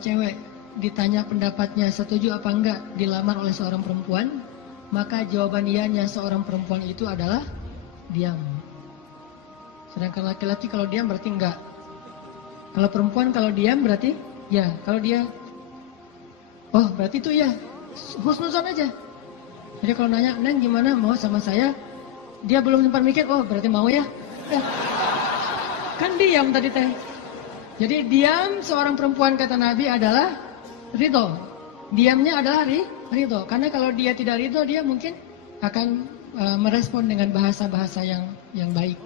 cewek ditanya pendapatnya setuju apa enggak dilamar oleh seorang perempuan, maka jawaban iyanya seorang perempuan itu adalah diam. Sedangkan laki-laki kalau diam berarti enggak. Kalau perempuan kalau diam berarti ya. Kalau dia, oh berarti itu ya, husnuzon aja. Jadi kalau nanya, Neng gimana mau sama saya? Dia belum sempat mikir, oh berarti mau ya. Kan diam tadi teh. Jadi diam seorang perempuan kata Nabi adalah ridho. Diamnya adalah ridho. Karena kalau dia tidak ridho, dia mungkin akan merespon dengan bahasa-bahasa yang baik.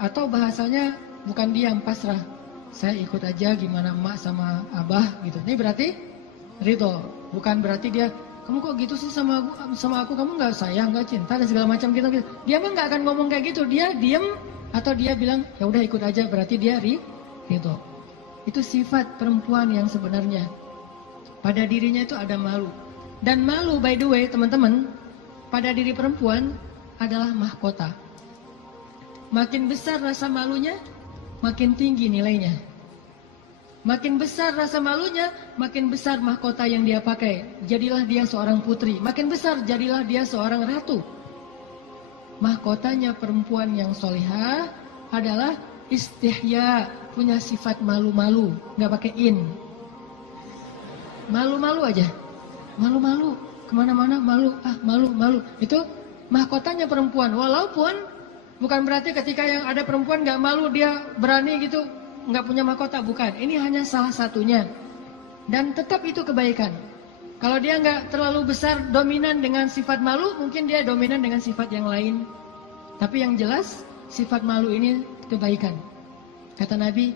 Atau bahasanya bukan diam, pasrah. Saya ikut aja gimana emak sama abah gitu. Ini berarti ridho. Bukan berarti dia, kamu kok gitu sih sama aku, kamu gak sayang, gak cinta dan segala macam gitu. Dia mah gak akan ngomong kayak gitu. Dia diam atau dia bilang ya udah ikut aja, berarti dia ridho. Itu sifat perempuan yang sebenarnya. Pada dirinya itu ada malu. Dan malu by the way teman-teman, pada diri perempuan adalah mahkota. Makin besar rasa malunya, makin tinggi nilainya. Makin besar rasa malunya, makin besar mahkota yang dia pakai. Jadilah dia seorang putri. Makin besar, jadilah dia seorang ratu. Mahkotanya perempuan yang solihah adalah istihya, punya sifat malu-malu, nggak pakai in. Malu-malu aja, malu-malu, kemana-mana malu, malu-malu. Itu mahkotanya perempuan. Walaupun bukan berarti ketika yang ada perempuan nggak malu dia berani gitu, nggak punya mahkota, bukan. Ini hanya salah satunya. Dan tetap itu kebaikan. Kalau dia nggak terlalu besar dominan dengan sifat malu, mungkin dia dominan dengan sifat yang lain. Tapi yang jelas sifat malu ini kebaikan. Kata Nabi,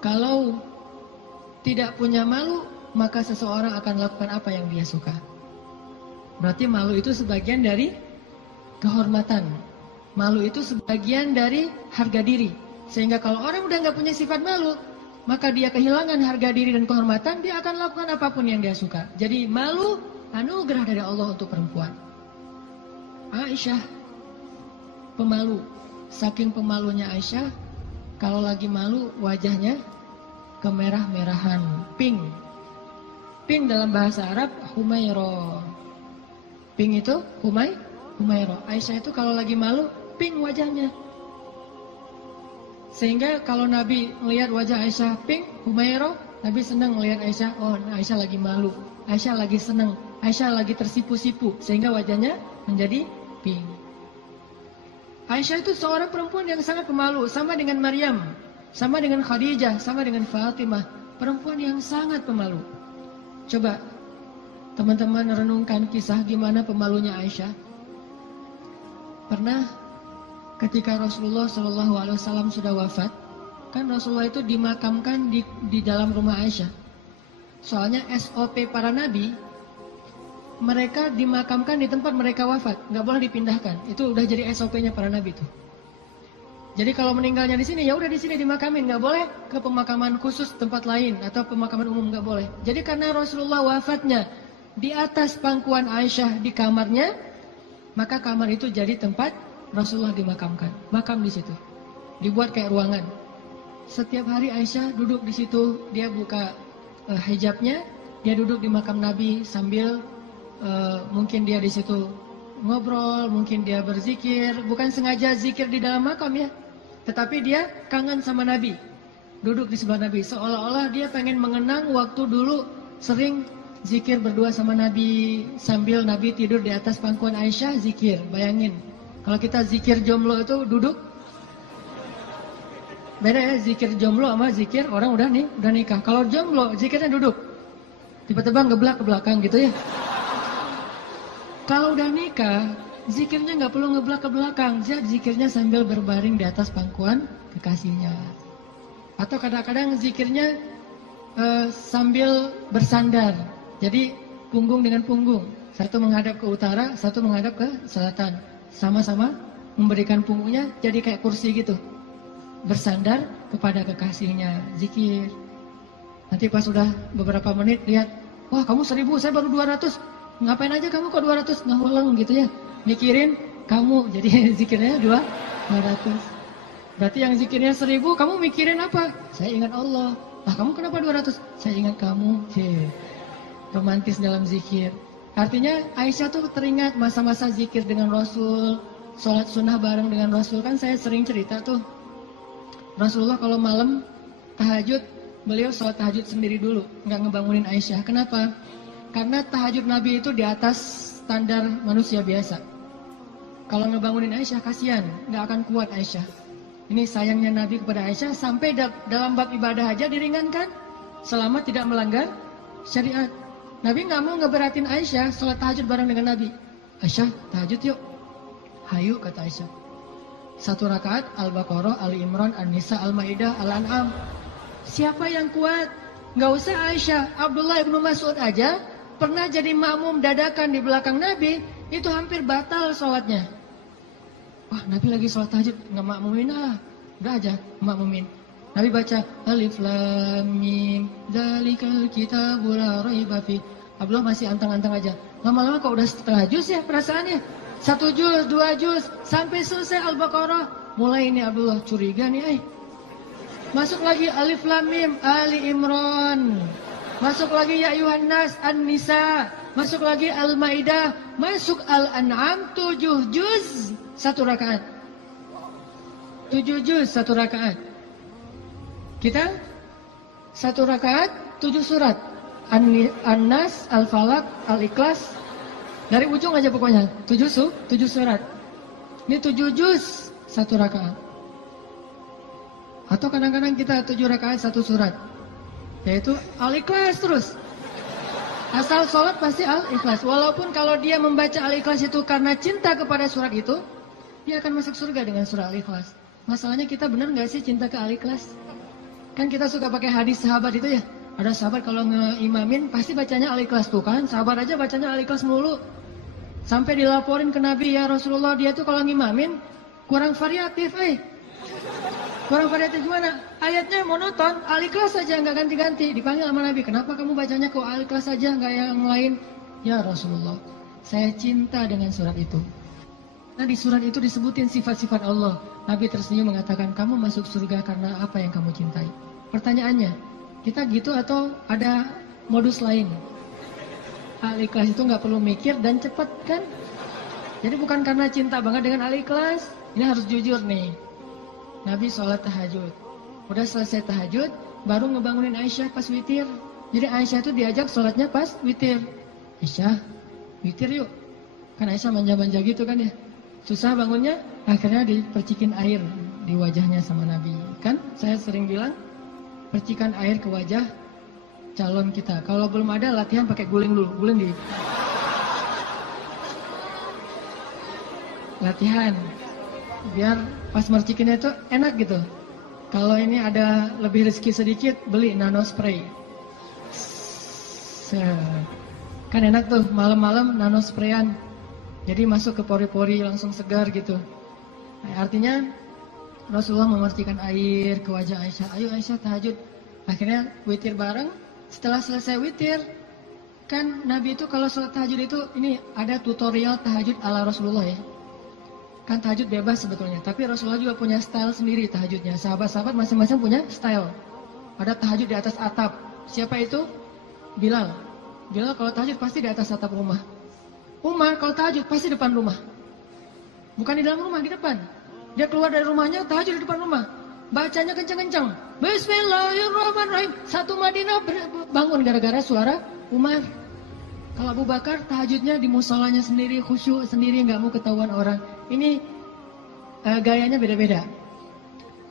kalau tidak punya malu, maka seseorang akan lakukan apa yang dia suka. Berarti malu itu sebagian dari kehormatan. Malu itu sebagian dari harga diri. Sehingga kalau orang udah nggak punya sifat malu, maka dia kehilangan harga diri dan kehormatan, dia akan lakukan apapun yang dia suka. Jadi malu anugerah dari Allah untuk perempuan. Aisyah pemalu. Saking pemalunya Aisyah, kalau lagi malu wajahnya kemerah-merahan, pink. Pink dalam bahasa Arab humairo. Pink itu humairo. Aisyah itu kalau lagi malu pink wajahnya. Sehingga kalau Nabi melihat wajah Aisyah pink, humairo, Nabi senang melihat Aisyah, oh Aisyah lagi malu, Aisyah lagi senang, Aisyah lagi tersipu-sipu, sehingga wajahnya menjadi pink. Aisyah itu seorang perempuan yang sangat pemalu, sama dengan Maryam, sama dengan Khadijah, sama dengan Fatimah, perempuan yang sangat pemalu. Coba teman-teman renungkan kisah gimana pemalunya Aisyah. Pernah ketika Rasulullah SAW sudah wafat, kan Rasulullah itu dimakamkan di dalam rumah Aisyah. Soalnya SOP para nabi, mereka dimakamkan di tempat mereka wafat, nggak boleh dipindahkan. Itu udah jadi SOP-nya para nabi itu. Jadi kalau meninggalnya di sini, ya udah di sini dimakamin, nggak boleh ke pemakaman khusus tempat lain atau pemakaman umum, nggak boleh. Jadi karena Rasulullah wafatnya di atas pangkuan Aisyah di kamarnya, maka kamar itu jadi tempat Rasulullah dimakamkan, makam di situ, dibuat kayak ruangan. Setiap hari Aisyah duduk di situ, dia buka hijabnya, dia duduk di makam Nabi sambil mungkin dia di situ ngobrol, mungkin dia berzikir, bukan sengaja zikir di dalam makam ya, tetapi dia kangen sama Nabi, duduk di sebelah Nabi, seolah-olah dia pengen mengenang waktu dulu sering zikir berdua sama Nabi sambil Nabi tidur di atas pangkuan Aisyah zikir, bayangin. Kalau kita zikir jomblo itu duduk, beda ya zikir jomblo sama zikir orang udah nikah. Kalau jomblo zikirnya duduk, tiba-tiba ngeblak ke belakang gitu ya. Kalau udah nikah, zikirnya nggak perlu ngeblak ke belakang, zikirnya sambil berbaring di atas pangkuan kekasihnya. Atau kadang-kadang zikirnya sambil bersandar, jadi punggung dengan punggung, satu menghadap ke utara, satu menghadap ke selatan. Sama-sama memberikan punggungnya jadi kayak kursi gitu, bersandar kepada kekasihnya, zikir. Nanti pas sudah beberapa menit lihat, wah kamu 1000, saya baru 200, ngapain aja kamu kok 200, ngaweleng gitu ya, mikirin kamu, jadi zikirnya 200. Berarti yang zikirnya 1000, kamu mikirin apa? Saya ingat Allah. Lah kamu kenapa 200? Saya ingat kamu. Romantis dalam zikir. Artinya Aisyah tuh teringat masa-masa zikir dengan Rasul, sholat sunnah bareng dengan Rasul. Kan saya sering cerita tuh, Rasulullah kalau malam tahajud, beliau sholat tahajud sendiri dulu, nggak ngebangunin Aisyah. Kenapa? Karena tahajud Nabi itu di atas standar manusia biasa. Kalau ngebangunin Aisyah kasihan, nggak akan kuat Aisyah. Ini sayangnya Nabi kepada Aisyah, sampai dalam bab ibadah aja diringankan selama tidak melanggar syariat. Nabi nggak mau ngeberatin Aisyah sholat tahajud bareng dengan Nabi. Aisyah tahajud yuk. Hayu kata Aisyah. 1 rakaat Al-Baqarah, Ali Imran, An-Nisa, Al-Maidah, Al-An'am. Siapa yang kuat? Nggak usah Aisyah, Abdullah ibnu Mas'ud aja pernah jadi makmum dadakan di belakang Nabi, itu hampir batal sholatnya. Wah, Nabi lagi sholat tahajud, nggak makmumin udah aja makmumin. Nabi baca Alif Lam Mim Dzalikal Kitabul La Raiba Fi. Abdullah masih antang-antang aja. Lama-lama kok udah setengah juz ya perasaannya. 1 juz, 2 juz, sampai selesai Al-Baqarah. Mulai ini Abdullah curiga nih, Masuk lagi Alif Lam Mim Ali Imran. Masuk lagi Ya Ayuhan Nas An-Nisa. Masuk lagi Al-Maidah. Masuk Al-An'am 7 juz 1 rakaat. 7 juz 1 rakaat. Kita 1 rakaat 7 surat. An-Nas, Al-Falaq, Al-Ikhlas. Dari ujung aja pokoknya 7 surat. Ini 7 juz 1 rakaat. Atau kadang-kadang kita 7 rakaat 1 surat. Yaitu Al-Ikhlas terus. Asal sholat pasti Al-Ikhlas. Walaupun kalau dia membaca Al-Ikhlas itu karena cinta kepada surat itu, dia akan masuk surga dengan surah Al-Ikhlas. Masalahnya kita benar nggak sih cinta ke Al-Ikhlas? Kan kita suka pakai hadis sahabat itu ya. Ada sahabat kalau ngeimamin pasti bacanya Al-Ikhlas tuh kan. Sahabat aja bacanya Al-Ikhlas mulu. Sampai dilaporin ke Nabi, ya Rasulullah dia tuh kalau ngimamin kurang variatif Kurang variatif gimana? Ayatnya monoton, Al-Ikhlas saja nggak ganti-ganti. Dipanggil sama Nabi, kenapa kamu bacanya kok Al-Ikhlas saja nggak yang lain? Ya Rasulullah, saya cinta dengan surat itu. Nah di surat itu disebutin sifat-sifat Allah. Nabi tersenyum mengatakan, kamu masuk surga karena apa yang kamu cintai. Pertanyaannya, kita gitu atau ada modus lain? Al-Ikhlas itu nggak perlu mikir dan cepat kan? Jadi bukan karena cinta banget dengan Al-Ikhlas. Ini harus jujur nih. Nabi sholat tahajud. Udah selesai tahajud, baru ngebangunin Aisyah pas witir. Jadi Aisyah itu diajak sholatnya pas witir. Aisyah, witir yuk. Kan Aisyah manja-manja gitu kan ya. Susah bangunnya, akhirnya dipercikin air di wajahnya sama Nabi. Kan saya sering bilang, percikan air ke wajah calon kita. Kalau belum ada latihan pakai guling dulu, guling di latihan. Biar pas mercikinnya itu enak gitu. Kalau ini ada lebih rezeki sedikit, beli nano spray. Kan enak tuh malam-malam nano sprayan. Jadi masuk ke pori-pori langsung segar gitu. Nah, artinya Rasulullah memercikan air ke wajah Aisyah. Ayo Aisyah tahajud. Akhirnya witir bareng. Setelah selesai witir, kan Nabi itu kalau sholat tahajud itu ini ada tutorial tahajud ala Rasulullah ya. Kan tahajud bebas sebetulnya, tapi Rasulullah juga punya style sendiri tahajudnya. Sahabat-sahabat masing-masing punya style. Ada tahajud di atas atap. Siapa itu? Bilal. Bilal kalau tahajud pasti di atas atap rumah. Umar kalau tahajud pasti depan rumah. Bukan di dalam rumah, di depan. Dia keluar dari rumahnya, tahajud di depan rumah. Bacanya kencang-kencang. Bismillahirrahmanirrahim. Satu Madinah bangun gara-gara suara Umar. Kalau Abu Bakar tahajudnya di musolanya sendiri, khusyuk sendiri, nggak mau ketahuan orang. Ini gayanya beda-beda.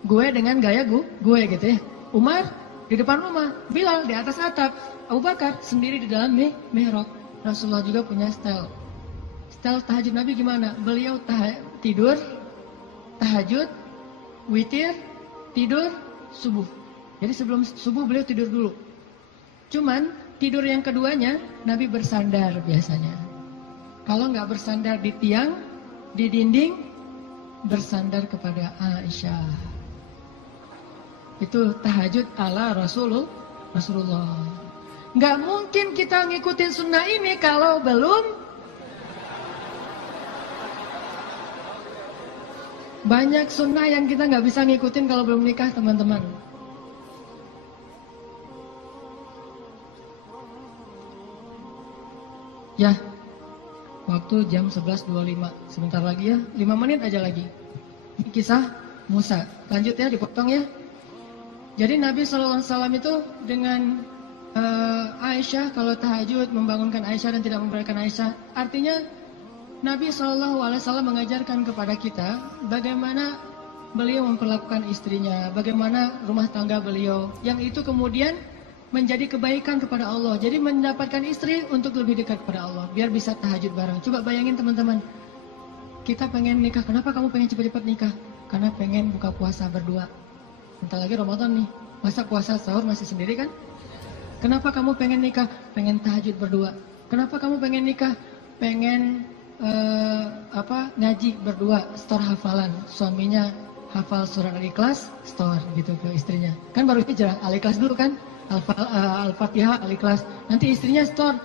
Gue dengan gaya gue gitu ya. Umar di depan rumah, Bilal di atas atap, Abu Bakar sendiri di dalam mihrab. Rasulullah juga punya style. Style tahajud Nabi gimana? Beliau tidur, tahajud, witir, tidur, subuh. Jadi sebelum subuh beliau tidur dulu. Cuman tidur yang keduanya Nabi bersandar biasanya. Kalau nggak bersandar di tiang, di dinding, bersandar kepada Aisyah. Itu tahajud ala Rasulullah. Nggak mungkin kita ngikutin sunnah ini kalau belum banyak sunnah yang kita nggak bisa ngikutin kalau belum nikah teman-teman. Ya, waktu jam 11.25. Sebentar lagi ya, 5 menit aja lagi. Ini kisah Musa. Lanjut ya, dipotong ya. Jadi Nabi SAW itu dengan Aisyah, kalau tahajud membangunkan Aisyah dan tidak membiarkan Aisyah. Artinya Nabi SAW mengajarkan kepada kita bagaimana beliau memperlakukan istrinya, bagaimana rumah tangga beliau. Yang itu kemudian menjadi kebaikan kepada Allah. Jadi mendapatkan istri untuk lebih dekat kepada Allah, biar bisa tahajud bareng. Coba bayangin teman-teman, kita pengen nikah. Kenapa kamu pengen cepat-cepat nikah? Karena pengen buka puasa berdua. Bentar lagi Ramadan nih, masa puasa sahur masih sendiri kan? Kenapa kamu pengen nikah? Pengen tahajud berdua. Kenapa kamu pengen nikah? Pengen ngaji berdua, store hafalan. Suaminya hafal surat Al-Ikhlas, store gitu ke istrinya. Kan baru hijrah, Al-Ikhlas dulu kan? Al-Fatihah, Al-Ikhlas. Nanti istrinya store.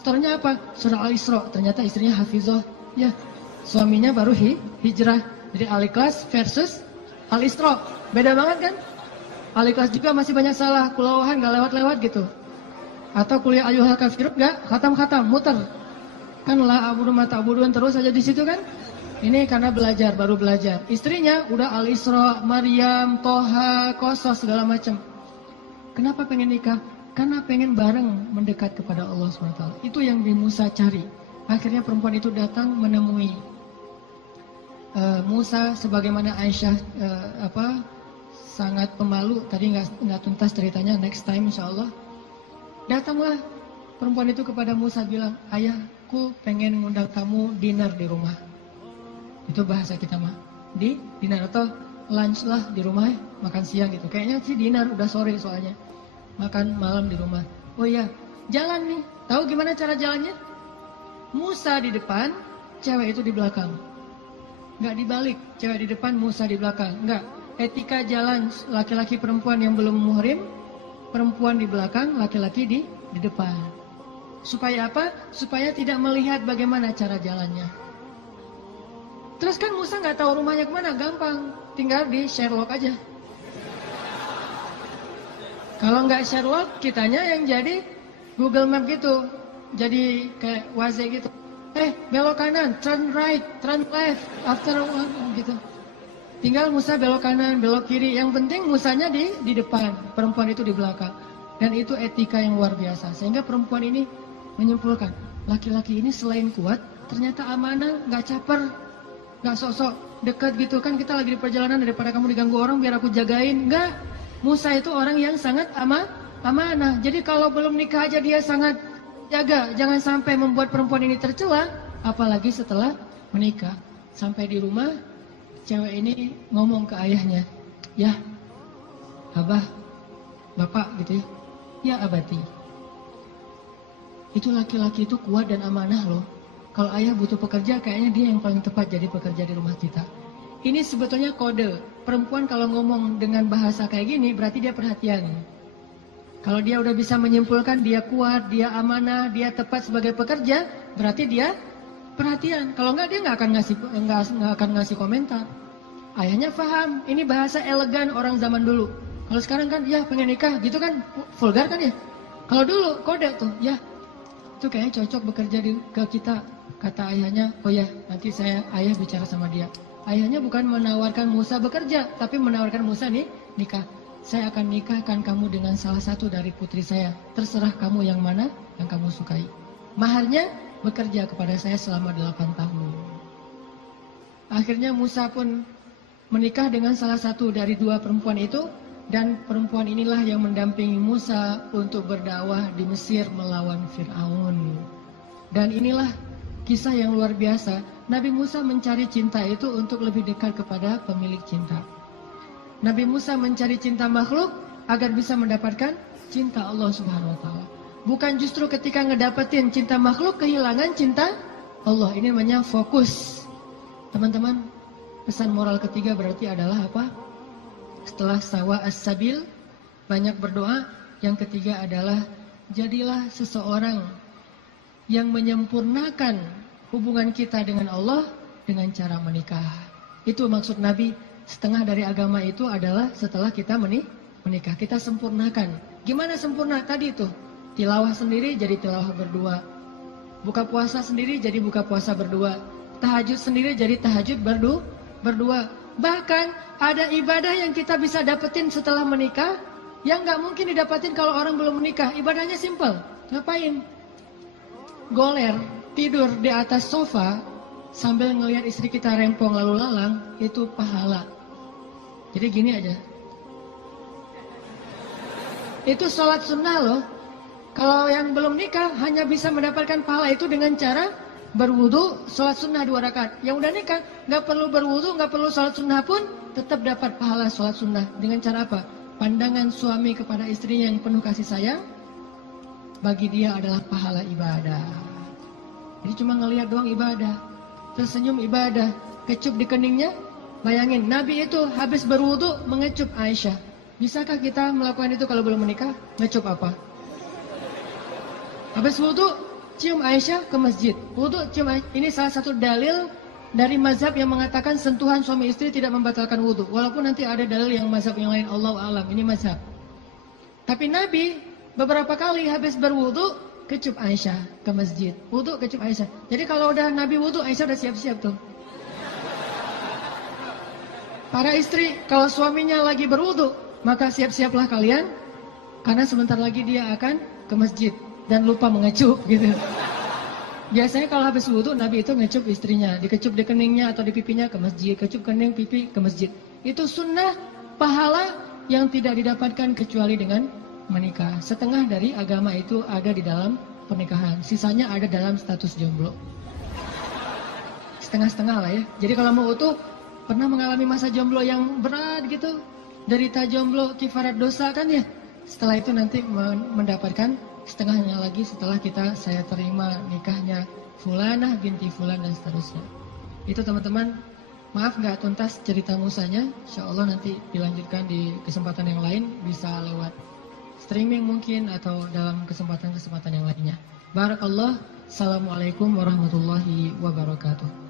Store-nya apa? Surah Al-Isra. Ternyata istrinya hafizah. Ya, suaminya baru hijrah. Jadi Al-Ikhlas versus Al-Isra. Beda banget kan? Al-Ikhlas juga masih banyak salah. Kulawahan gak lewat-lewat gitu. Atau kuliah ayyuhal kafirun gak khatam-khatam, muter. Kan la abudu ma ta'budun terus aja di situ kan? Ini karena belajar, baru belajar. Istrinya udah Al-Isra, Maryam, Toha, Qasas segala macam. Kenapa pengen nikah? Karena pengen bareng mendekat kepada Allah SWT. Itu yang Nabi Musa cari. Akhirnya perempuan itu datang menemui Musa, sebagaimana Aisyah sangat pemalu. Tadi nggak tuntas ceritanya, next time insya Allah. Datanglah perempuan itu kepada Musa bilang, ayahku pengen ngundang kamu dinner di rumah. Itu bahasa kita mah. Dinner atau lunch lah di rumah, makan siang gitu. Kayaknya sih dinner, udah sore soalnya. Makan malam di rumah. Oh iya, jalan nih. Tahu gimana cara jalannya? Musa di depan, cewek itu di belakang. Nggak dibalik, cewek di depan, Musa di belakang. Nggak. Etika jalan laki-laki perempuan yang belum muhrim, perempuan di belakang, laki-laki di depan. Supaya apa? Supaya tidak melihat bagaimana cara jalannya. Terus kan Musa nggak tahu rumahnya kemana, gampang, tinggal di Sherlock aja. Kalau nggak Sherlock, kitanya yang jadi Google Map gitu, jadi kayak Waze gitu. Belok kanan, turn right, turn left, after one gitu. Tinggal Musa belok kanan, belok kiri. Yang penting Musanya di depan, perempuan itu di belakang. Dan itu etika yang luar biasa. Sehingga perempuan ini menyimpulkan, laki-laki ini selain kuat, ternyata amanah, nggak caper, nggak sok-sok dekat gitu. Kan kita lagi di perjalanan, daripada kamu diganggu orang biar aku jagain. Nggak, Musa itu orang yang sangat amanah. Jadi kalau belum nikah aja dia sangat jaga. Jangan sampai membuat perempuan ini tercela, apalagi setelah menikah. Sampai di rumah, cewek ini ngomong ke ayahnya, ya, abah, bapak gitu ya, ya abati. Itu laki-laki itu kuat dan amanah loh. Kalau ayah butuh pekerja, kayaknya dia yang paling tepat jadi pekerja di rumah kita. Ini sebetulnya kode. Perempuan kalau ngomong dengan bahasa kayak gini, berarti dia perhatian. Kalau dia udah bisa menyimpulkan dia kuat, dia amanah, dia tepat sebagai pekerja, berarti dia perhatian. Kalau enggak, dia nggak akan ngasih komentar. Ayahnya paham, ini bahasa elegan orang zaman dulu. Kalau sekarang kan, ya pengen nikah gitu kan, vulgar kan ya. Kalau dulu kode tuh, ya itu kayaknya cocok bekerja ke kita. Kata ayahnya, oh ya nanti ayah bicara sama dia. Ayahnya bukan menawarkan Musa bekerja, tapi menawarkan Musa nih nikah. Saya akan nikahkan kamu dengan salah satu dari putri saya. Terserah kamu yang mana yang kamu sukai. Maharnya bekerja kepada saya selama 8 tahun. Akhirnya Musa pun menikah dengan salah satu dari 2 perempuan itu. Dan perempuan inilah yang mendampingi Musa untuk berdakwah di Mesir melawan Fir'aun. Dan inilah kisah yang luar biasa. Nabi Musa mencari cinta itu untuk lebih dekat kepada pemilik cinta. Nabi Musa mencari cinta makhluk agar bisa mendapatkan cinta Allah Subhanahu wa taala. Bukan justru ketika ngedapetin cinta makhluk kehilangan cinta Allah. Ini namanya fokus. Teman-teman, pesan moral ketiga berarti adalah apa? Setelah sawa as-sabil, banyak berdoa. Yang ketiga adalah jadilah seseorang yang menyempurnakan hubungan kita dengan Allah dengan cara menikah. Itu maksud Nabi. Setengah dari agama itu adalah setelah kita menikah, kita sempurnakan. Gimana sempurna? Tadi itu tilawah sendiri jadi tilawah berdua. Buka puasa sendiri jadi buka puasa berdua. Tahajud sendiri jadi tahajud berdua. Bahkan ada ibadah yang kita bisa dapetin setelah menikah yang gak mungkin didapetin kalau orang belum menikah. Ibadahnya simple. Ngapain? Goler, tidur di atas sofa sambil ngelihat istri kita rempong lalu lalang, itu pahala. Jadi gini aja. Itu sholat sunnah loh. Kalau yang belum nikah hanya bisa mendapatkan pahala itu dengan cara berwudu, sholat sunnah 2 rakaat. Yang udah nikah nggak perlu berwudu, nggak perlu sholat sunnah pun tetap dapat pahala sholat sunnah. Dengan cara apa? Pandangan suami kepada istrinya yang penuh kasih sayang, bagi dia adalah pahala ibadah. Jadi cuma ngelihat doang ibadah, tersenyum ibadah, kecup di keningnya. Bayangin, Nabi itu habis berwudu mengecup Aisyah. Bisakah kita melakukan itu kalau belum menikah? Ngecup apa? Habis wudu, cium Aisyah ke masjid. Wudu, cium Aisyah. Ini salah satu dalil dari mazhab yang mengatakan sentuhan suami istri tidak membatalkan wudu. Walaupun nanti ada dalil yang mazhab yang lain, Allahu a'lam. Ini mazhab. Tapi Nabi beberapa kali habis berwudu, kecup Aisyah ke masjid. Wudu, kecup Aisyah. Jadi kalau udah Nabi wudu, Aisyah udah siap-siap tuh. Para istri, kalau suaminya lagi berwudu, maka siap-siaplah kalian. Karena sebentar lagi dia akan ke masjid. Dan lupa mengecup gitu. Biasanya kalau habis wudu Nabi itu ngecup istrinya, dikecup di keningnya atau di pipinya ke masjid, kecup kening pipi ke masjid. Itu sunnah pahala yang tidak didapatkan kecuali dengan menikah. Setengah dari agama itu ada di dalam pernikahan, sisanya ada dalam status jomblo. Setengah-setengah lah ya. Jadi kalau mau utuh, pernah mengalami masa jomblo yang berat gitu, derita jomblo kifarat dosa kan ya. Setelah itu nanti mendapatkan setengahnya lagi setelah saya terima nikahnya Fulanah binti Fulan dan seterusnya. Itu teman-teman, maaf nggak tuntas cerita musanya. Insya Allah nanti dilanjutkan di kesempatan yang lain, bisa lewat streaming mungkin atau dalam kesempatan-kesempatan yang lainnya. Barakallah. Assalamualaikum warahmatullahi wabarakatuh.